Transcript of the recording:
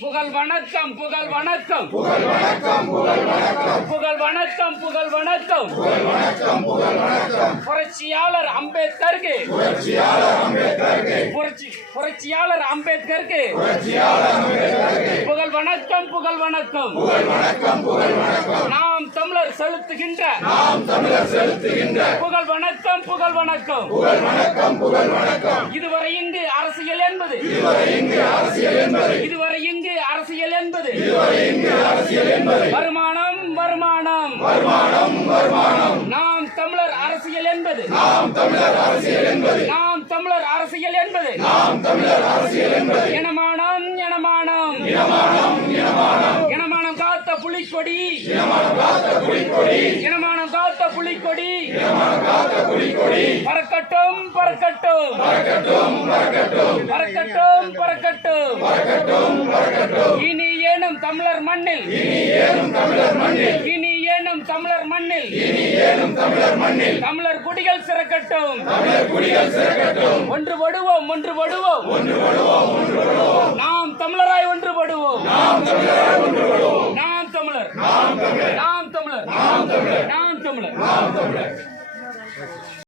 புகழ் வணக்கம் புகழ் வணக்கம். புகழ் வணக்கம் புகழ் வணக்கம். புகழ் வணக்கம் புகழ் வணக்கம். புகழ் வணக்கம் புகழ் வணக்கம். புரட்சியாளர் அம்பேத்கருக்கு. புரட்சியாளர் அம்பேத்கருக்கு. புரட்சி புரட்சியாளர் அம்பேத்கருக்கு. புரட்சியாளர் அம்பேத்கருக்கு. புகழ் வணக்கம் புகழ் வணக்கம். புகழ் வணக்கம் புகழ் வணக்கம். நாம் தமிழர் செலுத்துகின்ற நாம் தமிழர் செலுத்துகின்ற புகழ் வணக்கம் புகழ் வணக்கம். புகழ் வணக்கம் புகழ் வணக்கம். இதுவரை இங்கு அரசியல் என்பது இதுவரை இங்கு அரசியல் என்பது இதுவரை இங்கு அரசியல் என்பது இதுவரை இங்கு அரசியல் என்பது. வருமானம் வருமானம். வருமானம் வருமானம். நாம் தமிழர் அரசியல் என்பது. நாம் தமிழர் அரசியல் என்பது. நாம் தமிழர் அரசியல் என்பது. நாம் தமிழர் அரசியல் என்பது. இனமானம் இனமானம். இனமானம் இனமானம். இனமானம் காத்த புலிக்கொடி. இனமானம் காத்த புலிக்கொடி. இனமானம் காத்த புலிக்கொடி. இனமானம் காத்த புலிக்கொடி. பறக்கட்டும் பறக்கட்டும். பறக்கட்டும் பறக்கட்டும். பறக்கட்டும் பறக்கட்டும். பறக்கட்டும் பறக்கட்டும். இனி தமிழர் மண்ணில். மண்ணில் இனி ஏனும் தமிழர் மண்ணில். தமிழர் குடிகள் சிறக்கட்டும். ஒன்றுபடுவோம் ஒன்றுபடுவோம் நாம் தமிழராய் ஒன்று ஒன்றுபடுவோம் நாம் தமிழர். நாம் தமிழர். நாம் தமிழர். நாம் தமிழர்.